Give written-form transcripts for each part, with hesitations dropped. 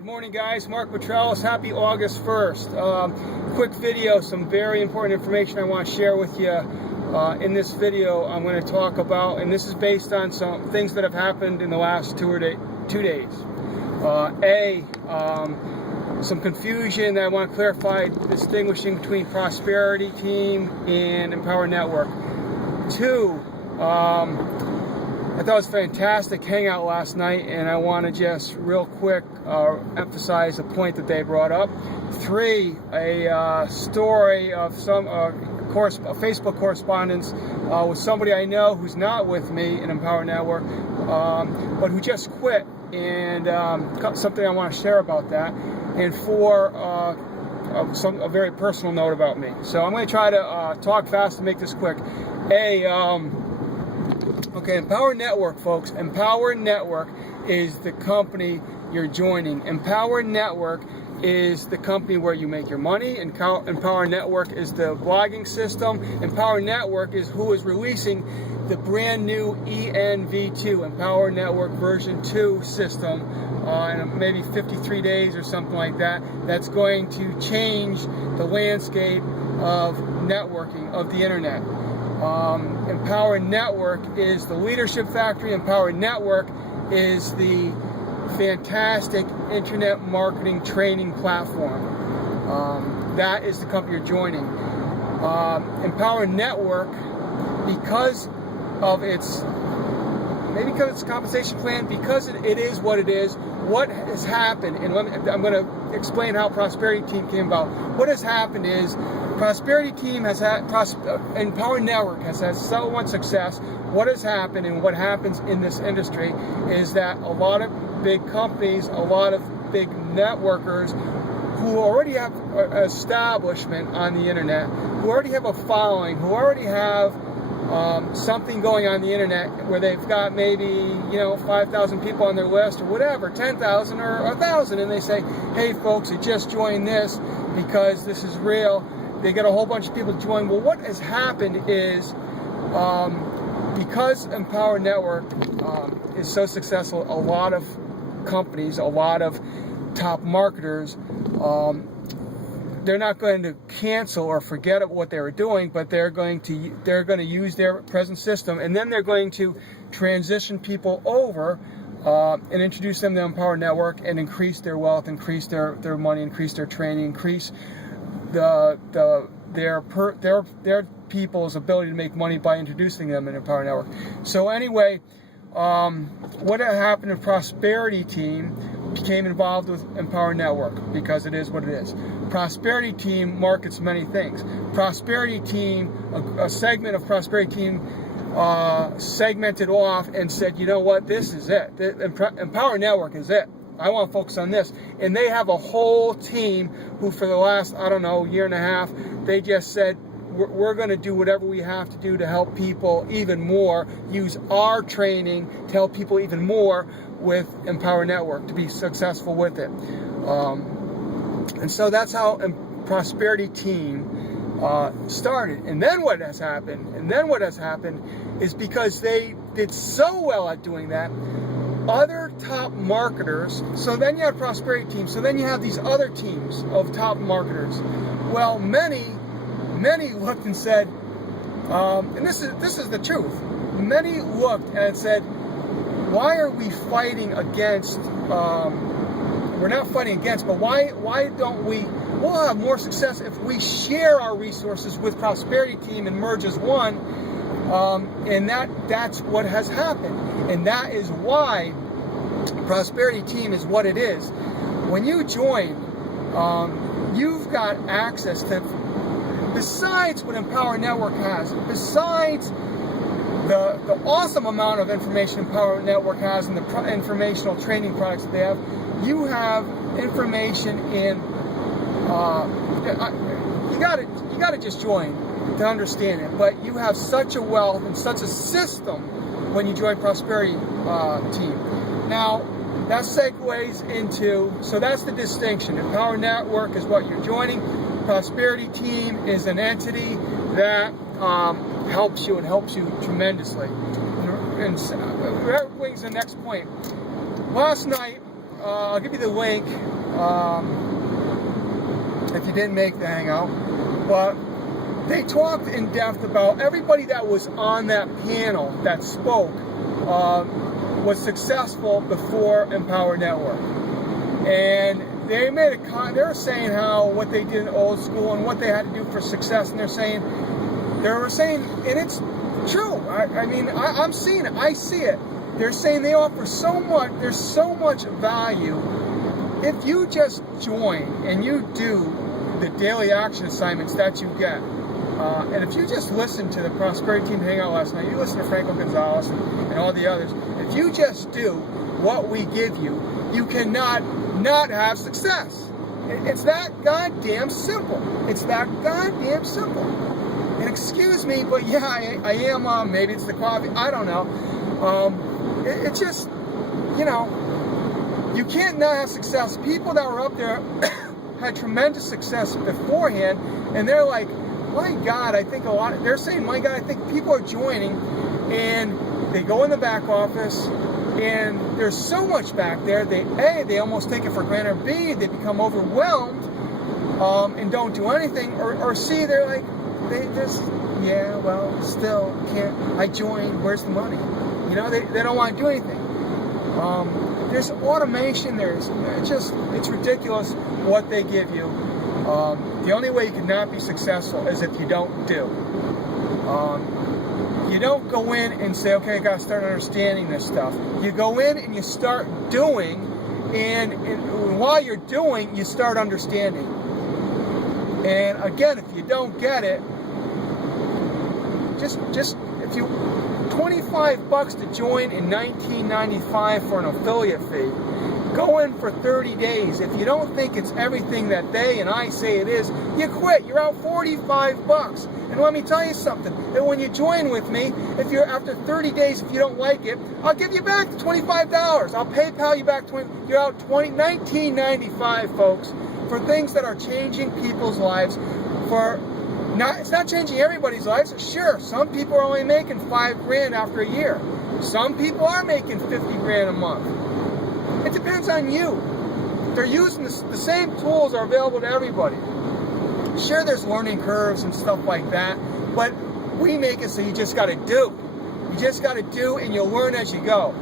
Good morning, guys. Mark Petralis. Happy August 1st. Quick video, some very important information I want to share with you. In this video, I'm going to talk about, and this is based on some things that have happened in the last 2 days. Some confusion that I want to clarify, distinguishing between Prosperity Team and Empower Network. 2, I thought it was a fantastic hangout last night, and I want to just real quick emphasize a point that they brought up. 3, a story of some Facebook correspondence with somebody I know who's not with me in Empower Network, but who just quit, and something I want to share about that. And 4, a very personal note about me. So I'm going to try to talk fast and make this quick. Okay, Empower Network, folks. Empower Network is the company you're joining. Empower Network is the company where you make your money. Empower Network is the blogging system. Empower Network is who is releasing the brand new ENV2, Empower Network version 2 system, in maybe 53 days or something like that. That's going to change the landscape of networking, of the internet. Empower Network is the leadership factory. Empower Network is the fantastic internet marketing training platform. That is the company you're joining. Empower Network, because of its compensation plan, because it is what it is, what has happened, and I'm going to explain how Prosperity Team came about. What has happened is Prosperity Team has had, Empower Network has had so much success. What has happened and what happens in this industry is that a lot of big companies, a lot of big networkers who already have an establishment on the internet, who already have a following, who already have something going on the internet where they've got maybe 5,000 people on their list or whatever, 10,000 or 1,000, and they say, hey folks, I just joined this because this is real. They get a whole bunch of people to join. Well, what has happened is because Empower Network is so successful, a lot of companies, a lot of top marketers, they're not going to cancel or forget what they were doing, but they're going to use their present system, and then they're going to transition people over and introduce them to Empower Network and increase their wealth, increase their money, increase their training, increase their people's ability to make money by introducing them in Empower Network. So anyway, what happened in Prosperity Team became involved with Empower Network because it is what it is. Prosperity Team markets many things. Prosperity Team, a segment of Prosperity Team segmented off and said, you know what, this is it. Empower Network is it. I want to focus on this. And they have a whole team who for the last, year and a half, they just said, we're going to do whatever we have to do to help people even more, use our training to help people even more with Empower Network, to be successful with it. And so that's how Prosperity Team started. And then what has happened is because they did so well at doing that, other top marketers, so then you have Prosperity Team, so then you have these other teams of top marketers. Well, many looked and said, and this is the truth, many looked and said, why are we fighting against, we're not fighting against, but why don't we'll have more success if we share our resources with Prosperity Team and merge as one, and that's what has happened. And that is why Prosperity Team is what it is. When you join, you've got access to, besides what Empower Network has, besides the awesome amount of information Empower Network has and the informational training products that they have, you have information in, you gotta just join to understand it, but you have such a wealth and such a system when you join Prosperity Team. Now, that segues into, so that's the distinction. Empower Network is what you're joining. Prosperity Team is an entity that helps you. It helps you tremendously. And that brings the next point. Last night, I'll give you the link if you didn't make the hangout. But they talked in depth about everybody that was on that panel that spoke was successful before Empower Network. And they made they were saying how what they did in old school and what they had to do for success, and they were saying, and it's true. I mean, I'm seeing it. I see it. They're saying they offer so much. There's so much value if you just join and you do the daily action assignments that you get. And if you just listen to the Prosperity Team Hangout last night, you listen to Franco Gonzalez and all the others. If you just do what we give you, you cannot not have success. It's that goddamn simple. It's that goddamn simple. And excuse me, but yeah, I am, maybe it's the coffee, I don't know. It's just, you know, you can't not have success. People that were up there had tremendous success beforehand, and they're like, my God, I think they're saying, my God, I think people are joining, and they go in the back office, and there's so much back there, they almost take it for granted, or B, they become overwhelmed, and don't do anything, or C, they're like, they just, yeah, well, still can't, I joined, where's the money? You know, they don't want to do anything. There's automation, it's ridiculous what they give you. The only way you can not be successful is if you don't do. You don't go in and say, okay, I got to start understanding this stuff. You go in and you start doing, and while you're doing, you start understanding. And again, if you don't get it, just if you, $25 to join in 1995 for an affiliate fee. Go in for 30 days. If you don't think it's everything that they and I say it is, you quit. You're out $45. And let me tell you something, that when you join with me, if you're after 30 days, if you don't like it, I'll give you back $25. I'll PayPal you back you're out $19.95, folks, for things that are changing people's lives. It's not changing everybody's lives. Sure, some people are only making $5 grand after a year. Some people are making 50 grand a month. It depends on you. They're using the same tools are available to everybody. Sure, there's learning curves and stuff like that, but we make it so you just got to do. You just got to do, and you'll learn as you go.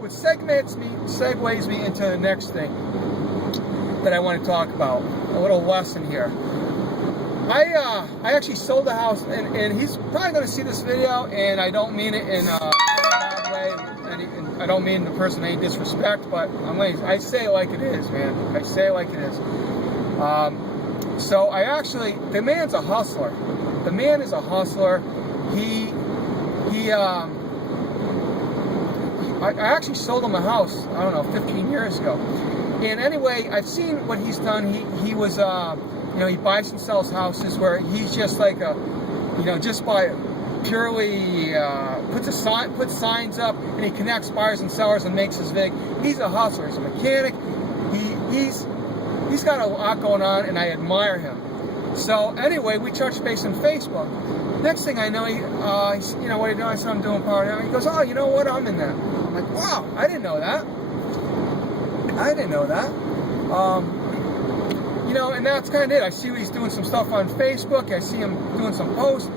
Which segues me into the next thing that I want to talk about. A little lesson here. I actually sold a house, and he's probably going to see this video, and I don't mean it in a bad way. I don't mean the person any disrespect, but I say it like it is, man. I say it like it is. So the man's a hustler. The man is a hustler. I actually sold him a house, I don't know, 15 years ago. And anyway, I've seen what he's done. He was, he buys and sells houses where he's just like just by purely puts signs up, and he connects buyers and sellers and makes his vig. He's a hustler. He's a mechanic. He's got a lot going on, and I admire him. So anyway, we touched base on Facebook. Next thing I know, he said, what are you doing? I said, I'm doing power now. He goes, oh, you know what? I'm in that. I'm like, wow, I didn't know that. And that's kind of it. I see he's doing some stuff on Facebook. I see him doing some posts.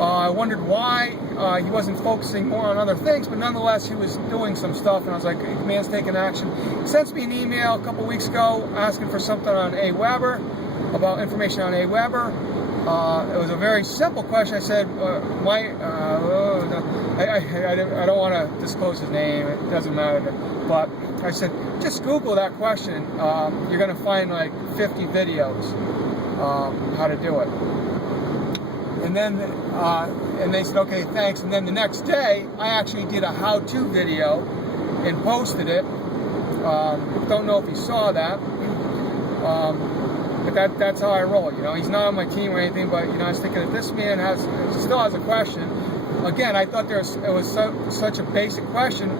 I wondered why he wasn't focusing more on other things, but nonetheless, he was doing some stuff, and I was like, the man's taking action. He sent me an email a couple weeks ago asking for something on AWeber, about information on AWeber. It was a very simple question. I said, I don't want to disclose his name. It doesn't matter. But I said, just Google that question. You're going to find like 50 videos how to do it. And then, and they said, okay, thanks. And then the next day, I actually did a how-to video and posted it. Don't know if you saw that. But that's how I roll. He's not on my team or anything, but I was thinking that this man still has a question. Again, I thought it was such a basic question.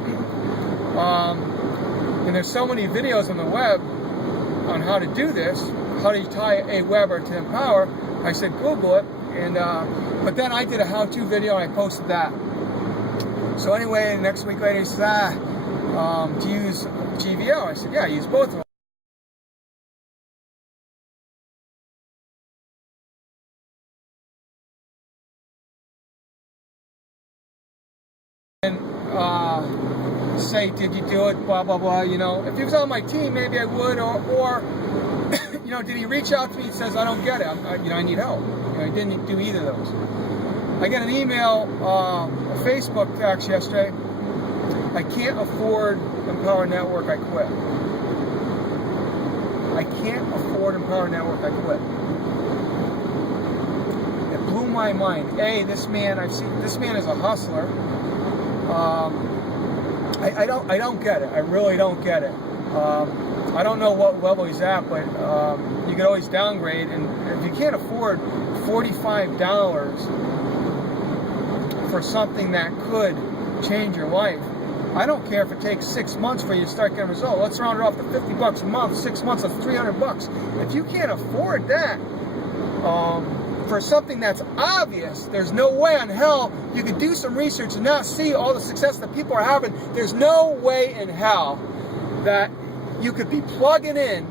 And there's so many videos on the web on how to do this. How do you tie AWeber to Empower? I said Google it, and but then I did a how-to video and I posted that. So anyway, next week later he says, GVO. I said, yeah, I use both of them. And say, did you do it, blah, blah, blah, you know. If he was on my team, maybe I would, or you know, did he reach out to me and says, I don't get it, I need help. You know, he didn't do either of those. I got an email, a Facebook text yesterday, I can't afford Empower Network, I quit. I can't afford Empower Network, I quit. It blew my mind. This man, this man is a hustler. I don't get it. I really don't get it. I don't know what level he's at, but you can always downgrade. And if you can't afford $45 for something that could change your life, I don't care if it takes 6 months for you to start getting results. Let's round it off to $50 a month. 6 months of $300. If you can't afford that, for something that's obvious, there's no way in hell you could do some research and not see all the success that people are having. There's no way in hell that you could be plugging in.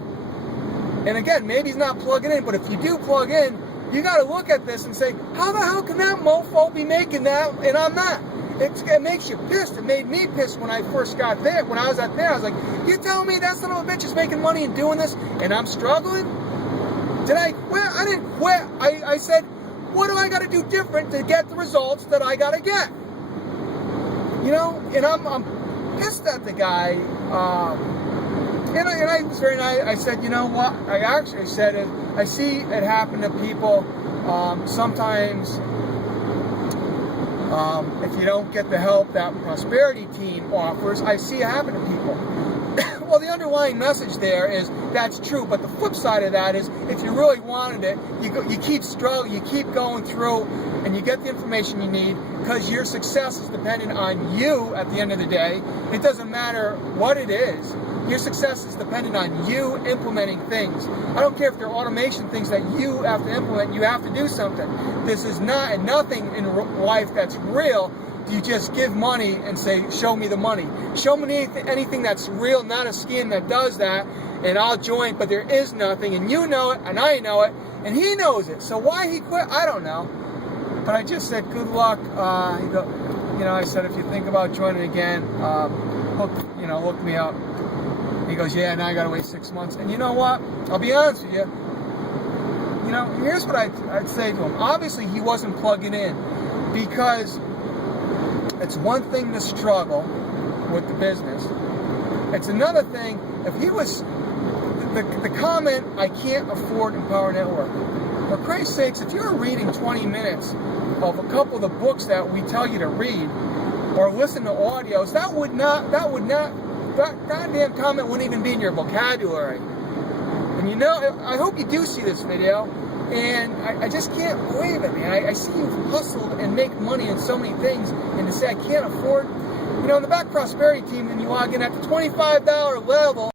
And again, maybe he's not plugging in, but if you do plug in, you got to look at this and say, how the hell can that mofo be making that and I'm not? It makes you pissed. It made me pissed when I first got there. When I was out there, I was like, you telling me that son of a bitch is making money and doing this and I'm struggling? Did I quit? I didn't quit. I said, what do I got to do different to get the results that I got to get? You know, and I'm pissed at the guy. And I was very nice. I said, you know what? I actually said it. I see it happen to people. Sometimes, if you don't get the help that Prosperity Team offers, I see it happen to people. Well, the underlying message there is that's true, but the flip side of that is if you really wanted it, you keep struggling, you keep going through, and you get the information you need because your success is dependent on you at the end of the day. It doesn't matter what it is. Your success is dependent on you implementing things. I don't care if they're automation things that you have to implement, you have to do something. This is not, nothing in life that's real. You just give money and say, show me the money. Show me anything that's real, not a scheme that does that, and I'll join, but there is nothing, and you know it, and I know it, and he knows it. So why he quit, I don't know. But I just said, good luck. I said, if you think about joining again, look me up. He goes, yeah, now I got to wait 6 months. And you know what? I'll be honest with you. You know, here's what I'd say to him. Obviously, he wasn't plugging in because it's one thing to struggle with the business. It's another thing, if he was, the comment, I can't afford Empower Network. For Christ's sakes, if you're reading 20 minutes of a couple of the books that we tell you to read, or listen to audios, that goddamn comment wouldn't even be in your vocabulary. And you know, I hope you do see this video. And I just can't believe it, man. I see you hustle and make money in so many things, and to say I can't afford, you know, in the Back Prosperity Team, then you log in at the $25 level,